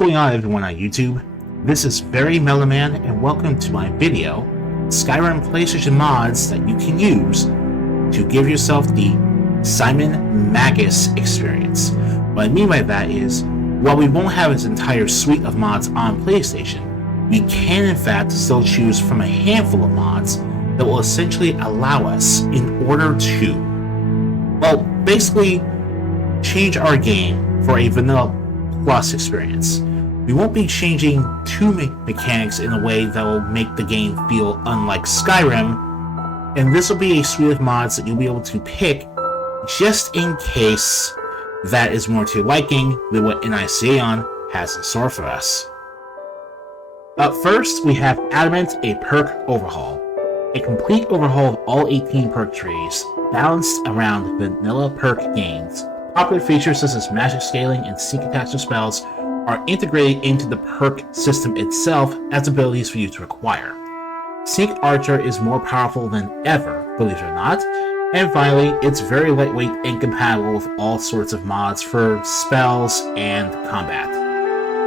What's going on, everyone on YouTube? This is Very Mellow Man, and welcome to my video, Skyrim PlayStation mods that you can use to give yourself the SimonMagus experience. What I mean by that is, while we won't have its entire suite of mods on PlayStation, we can in fact still choose from a handful of mods that will essentially allow us, in order to, well, basically change our game for a vanilla plus experience. We won't be changing too many mechanics in a way that will make the game feel unlike Skyrim, and this will be a suite of mods that you'll be able to pick just in case that is more to your liking than what NICAon has in store for us. Up first, we have Adamant, a perk overhaul. A complete overhaul of all 18 perk trees, balanced around vanilla perk gains. Popular features such as magic scaling and sneak attacks or spells are integrated into the perk system itself as abilities for you to acquire. Sneak Archer is more powerful than ever, believe it or not. And finally, it's very lightweight and compatible with all sorts of mods for spells and combat.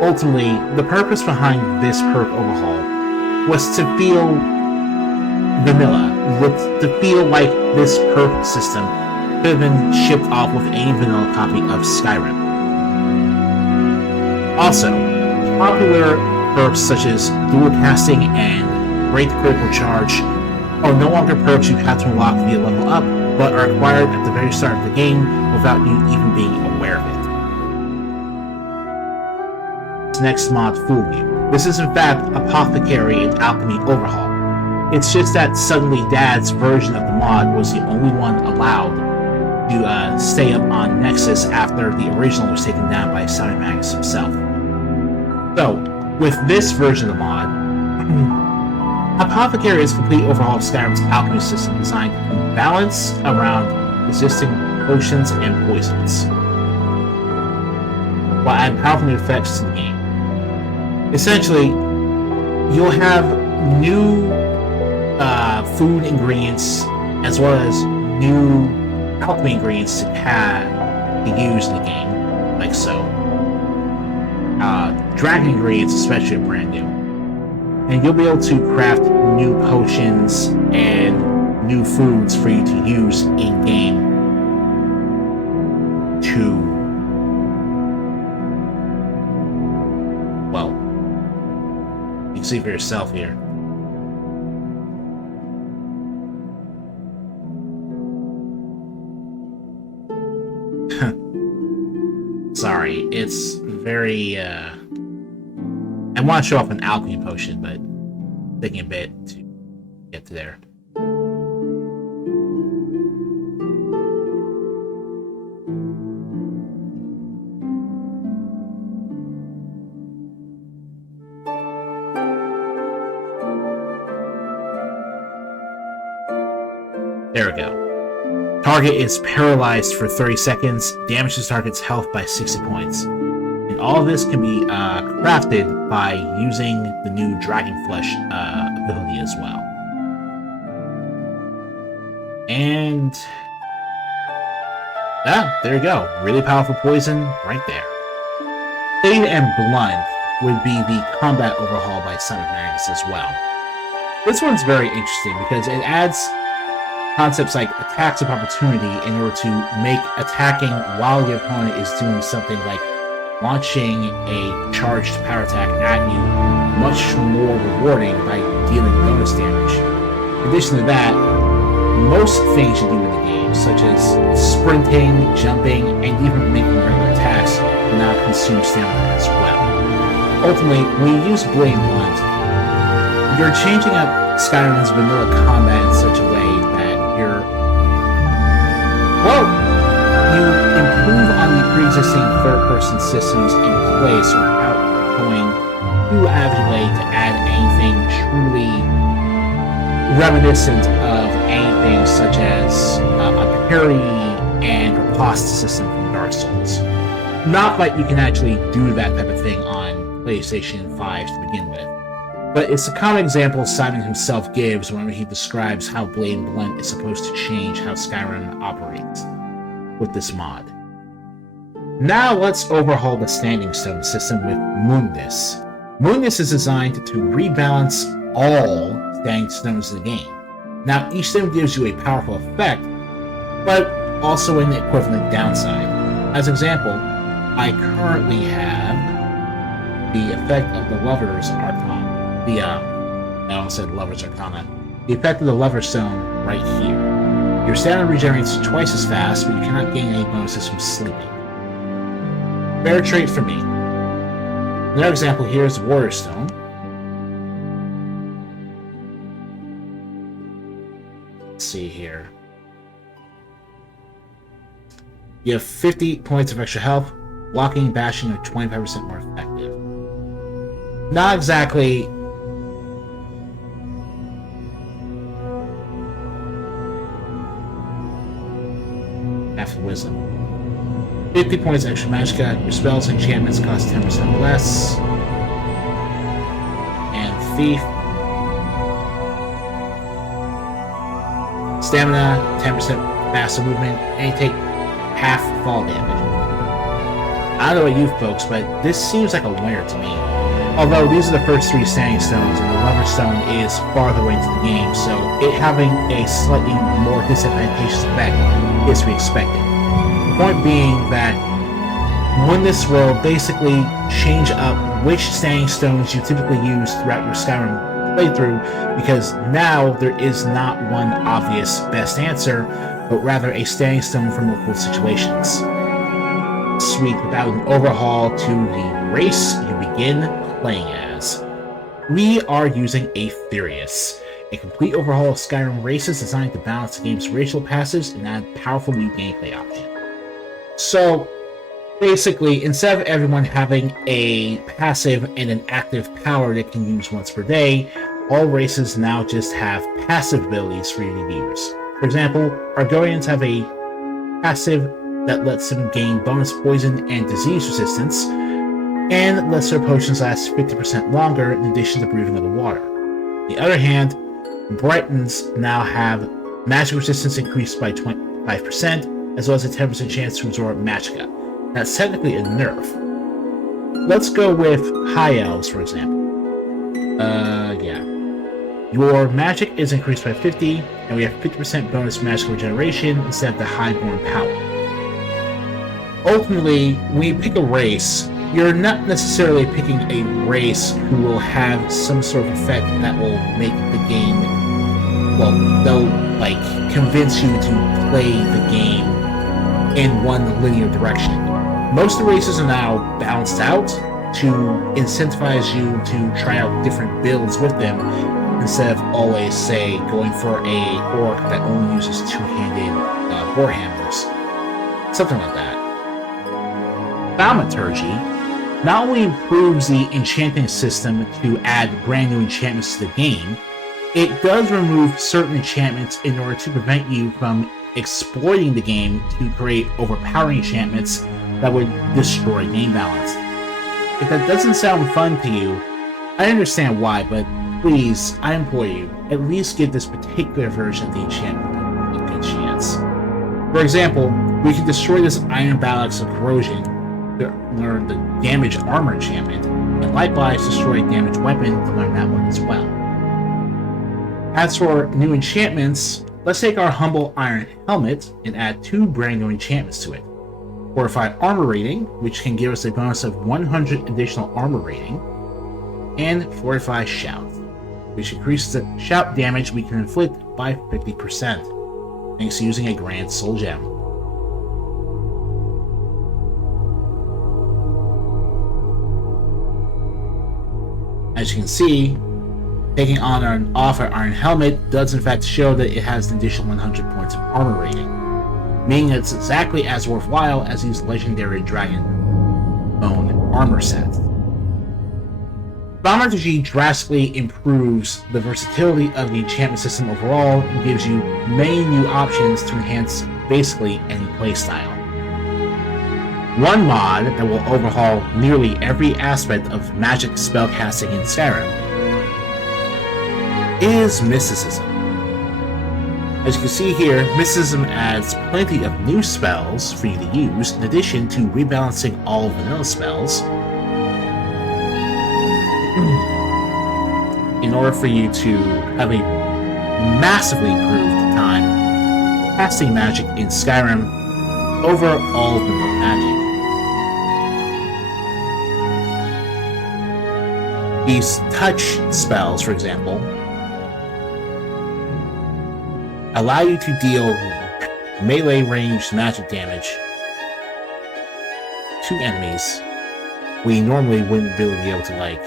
Ultimately, the purpose behind this perk overhaul was to feel vanilla, to feel like this perk system could have been shipped off with any vanilla copy of Skyrim. Also, popular perks such as dual casting and great critical charge are no longer perks you have to unlock via level up, but are acquired at the very start of the game without you even being aware of it. This next mod fool you. This is in fact Apothecary and Alchemy overhaul. It's just that suddenly Dad's version of the mod was the only one allowed to stay up on Nexus after the original was taken down by SimonMagus himself. So, with this version of the mod, Apothecary is a complete overhaul of Skyrim's alchemy system designed to balance around existing potions and poisons, while adding powerful new effects to the game. Essentially, you'll have new food ingredients as well as new alchemy ingredients to use in the game, like so. Dragon ingredients especially are brand new. And you'll be able to craft new potions and new foods for you to use in-game to, well, you can see for yourself here. Sorry, it's very, I want to show off an alchemy potion, but it's taking a bit to get to there. There we go. Target is paralyzed for 30 seconds, damages target's health by 60 points. And all of this can be crafted by using the new Dragon Flesh ability as well. And there you go. Really powerful poison right there. Fade and Blunt would be the combat overhaul by SimonMagus as well. This one's very interesting because it adds concepts like attacks of opportunity in order to make attacking while your opponent is doing something like launching a charged power attack at you much more rewarding by dealing bonus damage. In addition to that, most things you do in the game, such as sprinting, jumping, and even making regular attacks, will now consume stamina as well. Ultimately, when you use Blade Blunt, you're changing up Skyrim's vanilla combat in such a way you improve on the pre-existing third-person systems in place without going too out of your way to add anything truly reminiscent of anything such as a parry and riposte system from Dark Souls. Not like you can actually do that type of thing on PlayStation 5 to begin with, but it's a common example Simon himself gives whenever he describes how Blade Blunt is supposed to change how Skyrim operates with this mod. Now let's overhaul the standing stone system with Mundus. Mundus is designed to rebalance all standing stones in the game. Now, each stone gives you a powerful effect, but also an equivalent downside. As an example, I currently have the effect of the Lover's Arcana. I almost said Lover's Arcana. The effect of the Lover's Stone right here. Your stamina regenerates twice as fast, but you cannot gain any bonuses from sleeping. Fair trait for me. Another example here is Warrior Stone. Let's see here. You have 50 points of extra health. Blocking and bashing are 25% more effective. Not exactly half the wisdom. 50 points extra magicka. Your spells and enchantments cost 10% less. And Thief. Stamina, 10% faster movement, and you take half fall damage. I don't know about you folks, but this seems like a winner to me. Although these are the first 3 standing stones, and the Lover's Stone is farther away into the game, so it having a slightly more disadvantageous effect is to be expected. The point being that Mundus will basically change up which standing stones you typically use throughout your Skyrim playthrough, because now there is not one obvious best answer, but rather a standing stone for multiple situations. Sweet, without an overhaul to the race you begin playing as. We are using Aetherius, a complete overhaul of Skyrim races designed to balance the game's racial passages and add powerful new gameplay options. So, basically, instead of everyone having a passive and an active power they can use once per day, all races now just have passive abilities for you to use. For example, Argonians have a passive that lets them gain bonus poison and disease resistance, and lets their potions last 50% longer in addition to breathing underwater. On the other hand, Britons now have magic resistance increased by 25%, as well as a 10% chance to absorb magicka. That's technically a nerf. Let's go with High Elves, for example. Your magic is increased by 50, and we have 50% bonus magic regeneration instead of the Highborn power. Ultimately, when you pick a race, you're not necessarily picking a race who will have some sort of effect that will make the game, well, they'll, convince you to play the game in one linear direction. Most of the races are now balanced out to incentivize you to try out different builds with them, instead of always, say, going for a orc that only uses two-handed warhammers. Something like that. Thaumaturgy not only improves the enchanting system to add brand new enchantments to the game, it does remove certain enchantments in order to prevent you from exploiting the game to create overpowering enchantments that would destroy game balance. If that doesn't sound fun to you, I understand why, but please, I implore you, at least give this particular version of the enchantment a good chance. For example, we can destroy this Iron Balax of Corrosion to learn the Damage Armor enchantment, and likewise destroy Damage Weapon to learn that one as well. As for new enchantments, let's take our humble Iron Helmet and add 2 brand new enchantments to it. Fortified Armor Rating, which can give us a bonus of 100 additional armor rating, and Fortified Shout, which increases the shout damage we can inflict by 50%, thanks to using a Grand Soul Gem. As you can see, taking on or off our Iron Helmet does in fact show that it has an additional 100 points of armor rating, meaning it's exactly as worthwhile as these legendary Dragon Bone armor sets. Thaumaturgy drastically improves the versatility of the enchantment system overall and gives you many new options to enhance basically any playstyle. One mod that will overhaul nearly every aspect of magic spellcasting in Skyrim is Mysticism. As you can see here, Mysticism adds plenty of new spells for you to use, in addition to rebalancing all vanilla spells, in order for you to have a massively improved time casting magic in Skyrim over all vanilla magic. These touch spells, for example, allow you to deal melee ranged magic damage to enemies we normally wouldn't really be able to, like.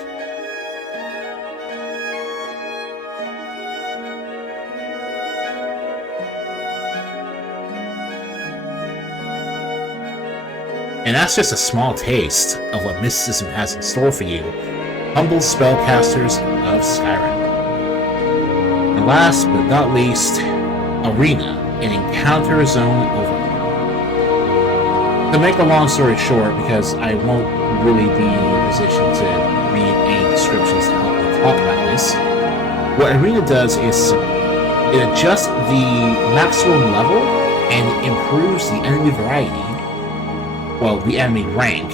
And that's just a small taste of what Mysticism has in store for you, humble spellcasters of Skyrim. And last but not least, Arena, an encounter zone overhaul. To make a long story short, because I won't really be in a position to read any descriptions to help me talk about this, what Arena does is it adjusts the maximum level and improves the enemy variety, well, the enemy rank,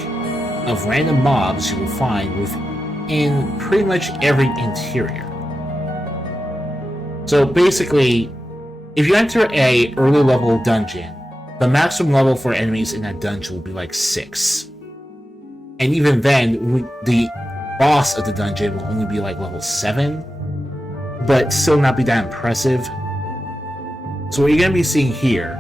of random mobs you will find within pretty much every interior. So basically, if you enter a early level dungeon, the maximum level for enemies in that dungeon will be like 6. And even then, the boss of the dungeon will only be like level 7, but still not be that impressive. So what you're going to be seeing here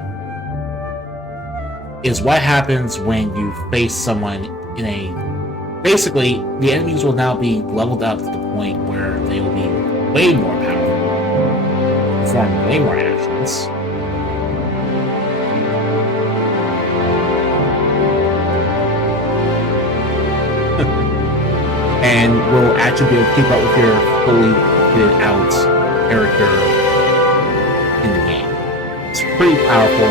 is what happens when you face someone in a... Basically, the enemies will now be leveled up to the point where they will be way more powerful, perform way more actions. And will actually be able to keep up with your fully kitted out character in the game. It's pretty powerful.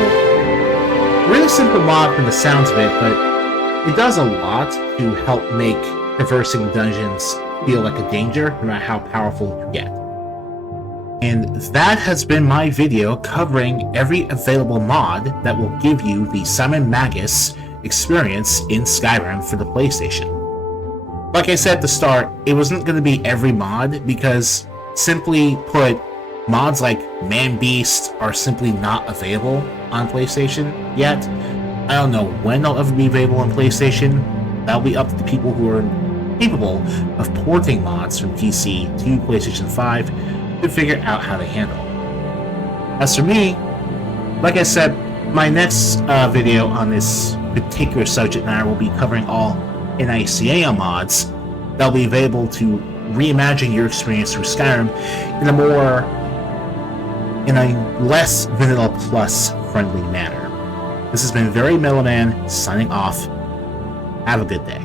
Really simple mod from the sounds of it, but it does a lot to help make traversing dungeons feel like a danger, no matter how powerful you get. And that has been my video covering every available mod that will give you the SimonMagus experience in Skyrim for the PlayStation. Like I said at the start, it wasn't going to be every mod, because simply put, mods like Man-Beast are simply not available on PlayStation yet. I don't know when they'll ever be available on PlayStation. That'll be up to the people who are capable of porting mods from PC to PlayStation 5 to figure out how to handle. As for me, like I said, my next video on this particular subject matter will be covering all NICA mods that'll be available to reimagine your experience through Skyrim in a less Vanilla Plus friendly manner. This has been Very Mellow Man signing off. Have a good day.